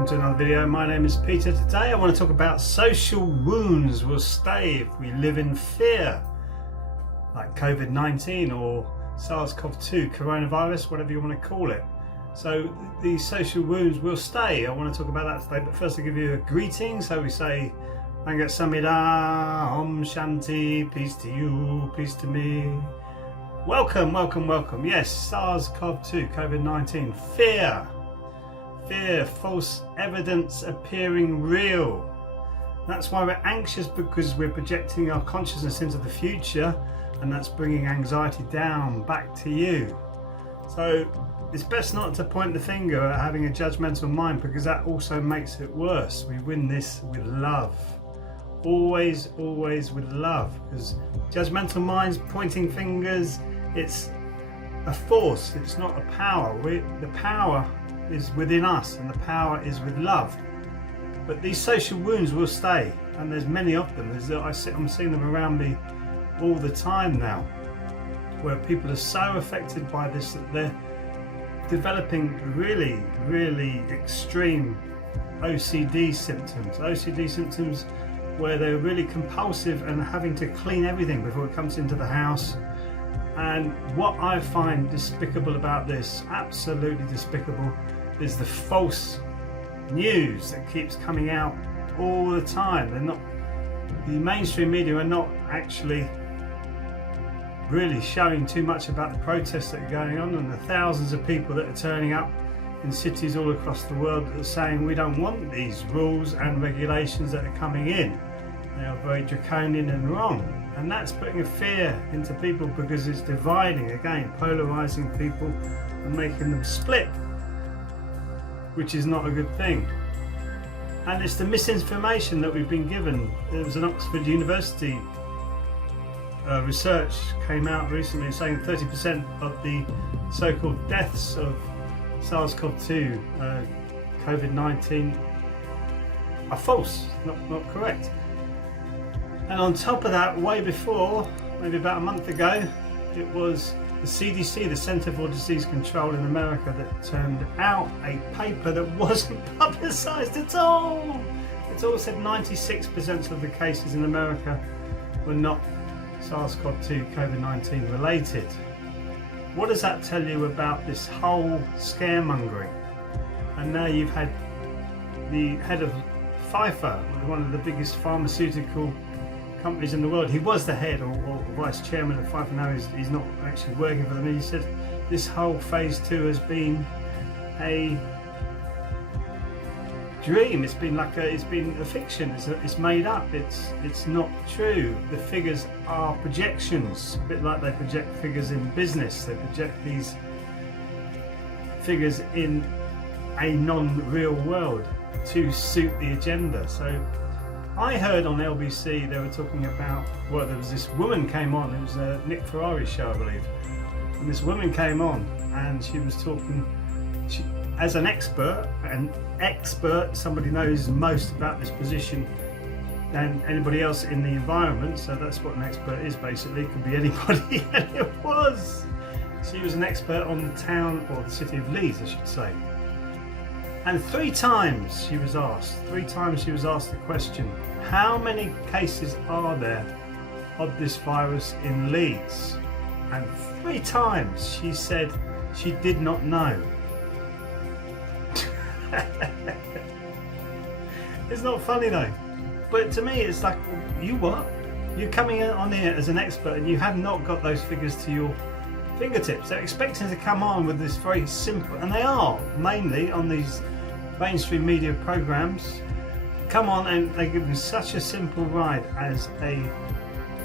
welcome to another video. My name is Peter. Today I want to talk about social wounds will stay if we live in fear, like COVID-19 or SARS-CoV-2, coronavirus, whatever you want to call it. So these social wounds will stay. I want to talk about that today, but first I'll give you a greeting. So we say Angat Samida, Om Shanti, peace to you, peace to me. Welcome, welcome, welcome. Yes, SARS-CoV-2, COVID-19, fear, false evidence appearing real. That's why we're anxious, because we're projecting our consciousness into the future, and that's bringing anxiety down back to you. So it's best not to point the finger at having a judgmental mind, because that also makes it worse. We win this with love. Always with love, because judgmental minds, pointing fingers, it's a force, it's not a power. The power is within us, and the power is with love. But these social wounds will stay, and there's many of them. I'm seeing them around me all the time now, where people are so affected by this that they're developing really extreme OCD symptoms where they're really compulsive and having to clean everything before it comes into the house. And what I find despicable about this, absolutely despicable, is the false news that keeps coming out all the time. The mainstream media are not actually really showing too much about the protests that are going on, and the thousands of people that are turning up in cities all across the world that are saying we don't want these rules and regulations that are coming in. They are very draconian and wrong, and that's putting a fear into people, because it's dividing, again, polarizing people and making them split, which is not a good thing. And it's the misinformation that we've been given. There was an Oxford University research came out recently saying 30% of the so-called deaths of SARS-CoV-2, COVID-19 are false, not correct. And on top of that, way before, maybe about a month ago, it was the CDC, the Center for Disease Control in America, that turned out a paper that wasn't publicized at all. It all said 96% of the cases in America were not SARS-CoV-2 COVID-19 related. What does that tell you about this whole scaremongering? And now you've had the head of Pfizer, one of the biggest pharmaceutical companies in the world. He was the head or vice chairman of Pfizer. Now he's not actually working for them. And he said this whole phase 2 has been a dream. It's been a fiction. It's made up. It's not true. The figures are projections, a bit like they project figures in business. They project these figures in a non-real world to suit the agenda. So I heard on LBC they were talking about, well, there was this woman came on, it was a Nick Ferrari show, I believe, and this woman came on and she was talking, as an expert, somebody knows most about this position than anybody else in the environment. So that's what an expert is, basically. It could be anybody, and it was. She was an expert on the town, or the city of Leeds, I should say. And three times she was asked the question, how many cases are there of this virus in Leeds? And three times she said she did not know. It's not funny though, but to me it's like, you what? You're coming on here as an expert and you have not got those figures to your fingertips. They're expecting to come on with this very simple, and they are mainly on these mainstream media programs, come on and they give them such a simple ride as a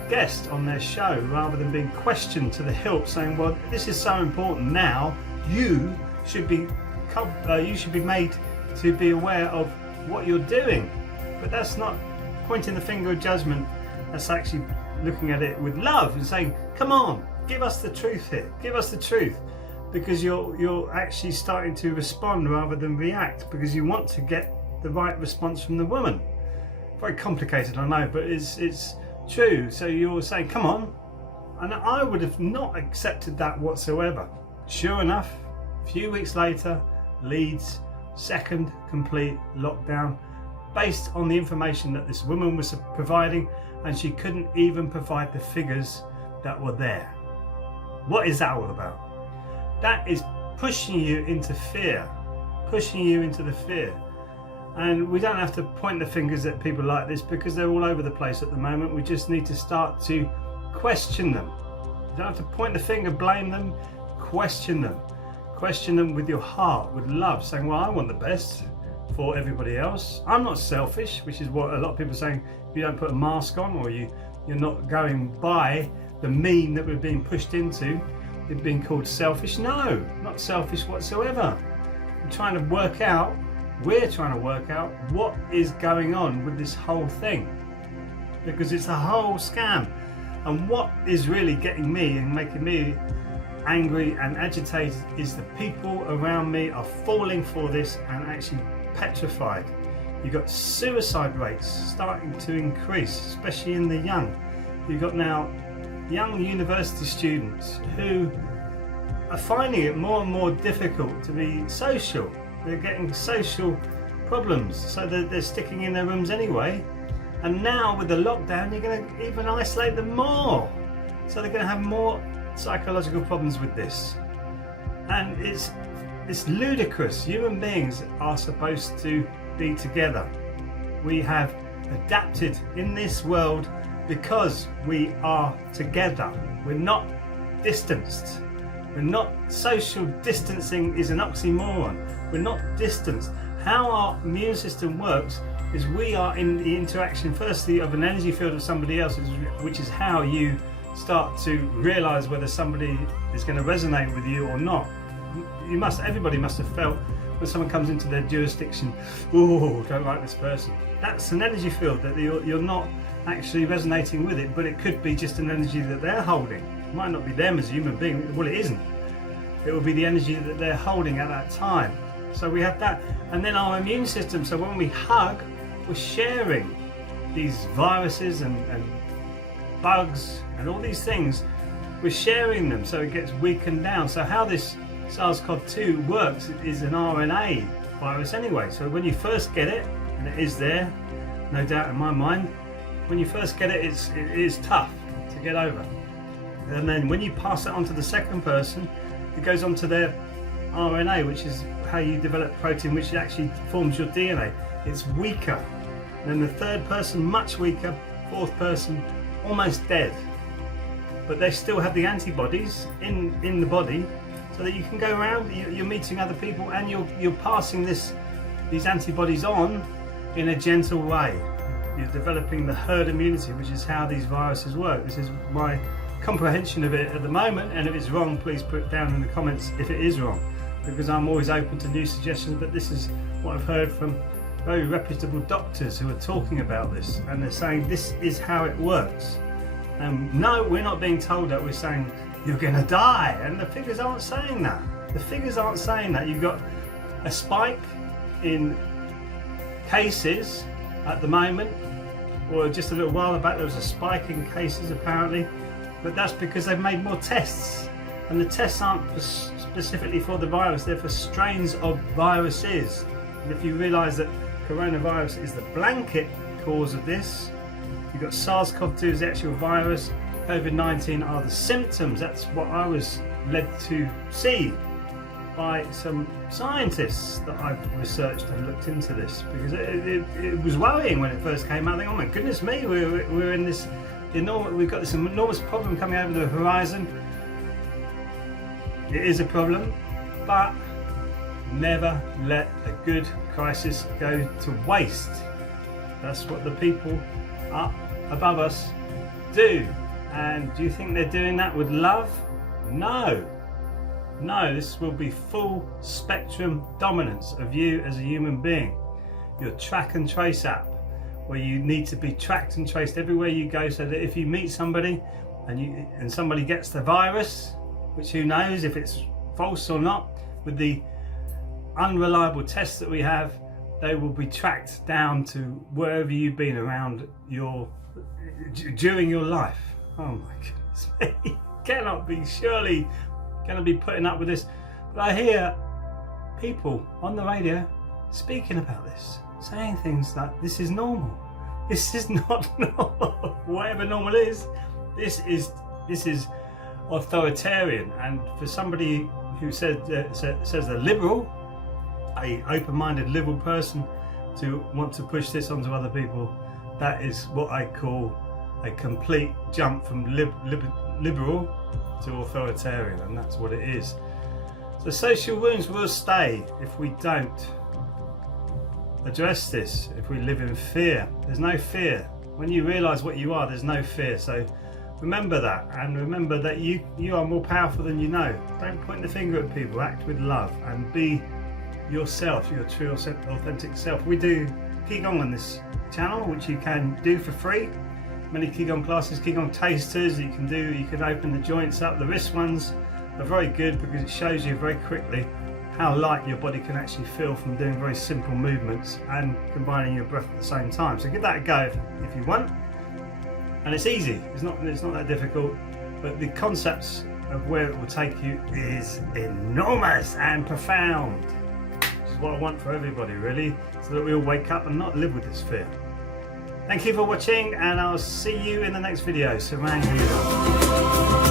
guest on their show, rather than being questioned to the hilt, saying, well, this is so important now, you should be made to be aware of what you're doing. But that's not pointing the finger of judgment. That's actually looking at it with love and saying, come on, give us the truth here, give us the truth, because you're actually starting to respond rather than react, because you want to get the right response from the woman. Very complicated, I know, but it's true. So you're saying, come on, and I would have not accepted that whatsoever. Sure enough, a few weeks later, Leeds second complete lockdown based on the information that this woman was providing, and she couldn't even provide the figures that were there. What is that all about? That is pushing you into fear, pushing you into the fear. And we don't have to point the fingers at people like this because they're all over the place at the moment. We just need to start to question them. You don't have to point the finger, blame them, question them. Question them with your heart, with love, saying, well, I want the best for everybody else. I'm not selfish, which is what a lot of people are saying. If you don't put a mask on, or you're not going by the mean that we're being pushed into, you're being called selfish. No, not selfish whatsoever. We're trying to work out what is going on with this whole thing, because it's a whole scam. And what is really getting me and making me angry and agitated is the people around me are falling for this and actually petrified. You've got suicide rates starting to increase, especially in the young. You've got now young university students who are finding it more and more difficult to be social. They're getting social problems, so they're sticking in their rooms anyway. And now with the lockdown, you're going to even isolate them more. So they're going to have more psychological problems with this. And it's ludicrous. Human beings are supposed to be together. We have adapted in this world because we are together. We're not distanced. We're not, social distancing is an oxymoron. We're not distanced. How our immune system works is we are in the interaction firstly of an energy field of somebody else, which is how you start to realize whether somebody is going to resonate with you or not. Everybody must have felt when someone comes into their jurisdiction, oh, don't like this person. That's an energy field that you're not actually resonating with it, but it could be just an energy that they're holding. It might not be them as a human being. Well, it isn't. It will be the energy that they're holding at that time. So we have that. And then our immune system. So when we hug, we're sharing these viruses and bugs and all these things. We're sharing them, so it gets weakened down. So how this SARS-CoV-2 works is an RNA virus anyway. So when you first get it, and it is there, no doubt in my mind, when you first get it, it is tough to get over. And then when you pass it on to the second person, it goes on to their RNA, which is how you develop protein, which actually forms your DNA. It's weaker. And then the third person, much weaker. Fourth person, almost dead. But they still have the antibodies in the body, so that you can go around, you're meeting other people, and you're passing these antibodies on in a gentle way. You're developing the herd immunity, which is how these viruses work. This is my comprehension of it at the moment, and if it's wrong, please put it down in the comments if it is wrong, because I'm always open to new suggestions. But this is what I've heard from very reputable doctors who are talking about this, and they're saying this is how it works. No, we're not being told that. We're saying you're going to die, and the figures aren't saying that. The figures aren't saying that. You've got a spike in cases at the moment, or just a little while back there was a spike in cases apparently, but that's because they've made more tests, and the tests aren't specifically for the virus, they're for strains of viruses. And if you realise that coronavirus is the blanket cause of this, you've got SARS-CoV-2 as the actual virus, COVID-19 are the symptoms. That's what I was led to see by some scientists that I've researched and looked into this, because it was worrying when it first came out. I think, oh my goodness me, we're in this we've got this enormous problem coming over the horizon. It is a problem, but never let a good crisis go to waste. That's what the people up above us do. And do you think they're doing that with love? No. No, this will be full spectrum dominance of you as a human being. Your track and trace app, where you need to be tracked and traced everywhere you go, so that if you meet somebody and somebody gets the virus, which who knows if it's false or not, with the unreliable tests that we have, they will be tracked down to wherever you've been around during your life. Oh my goodness me, cannot be surely going to be putting up with this. But I hear people on the radio speaking about this, saying things like this is normal. This is not normal. Whatever normal is, this is authoritarian. And for somebody who says they're liberal, a open-minded liberal person, to want to push this onto other people, that is what I call a complete jump from liberal to authoritarian, and that's what it is. So social wounds will stay if we don't address this, if we live in fear. There's no fear. When you realise what you are, there's no fear. So remember that, and remember that you are more powerful than you know. Don't point the finger at people, act with love and be yourself, your true authentic self. We do Qigong on this channel, which you can do for free. Many Qigong classes, Qigong tasters you can do. You can open the joints up. The wrist ones are very good because it shows you very quickly how light your body can actually feel from doing very simple movements and combining your breath at the same time. So give that a go if you want. And it's easy. It's not that difficult. But the concepts of where it will take you is enormous and profound. Which is what I want for everybody, really, so that we all wake up and not live with this fear. Thank you for watching, and I'll see you in the next video. Surround you.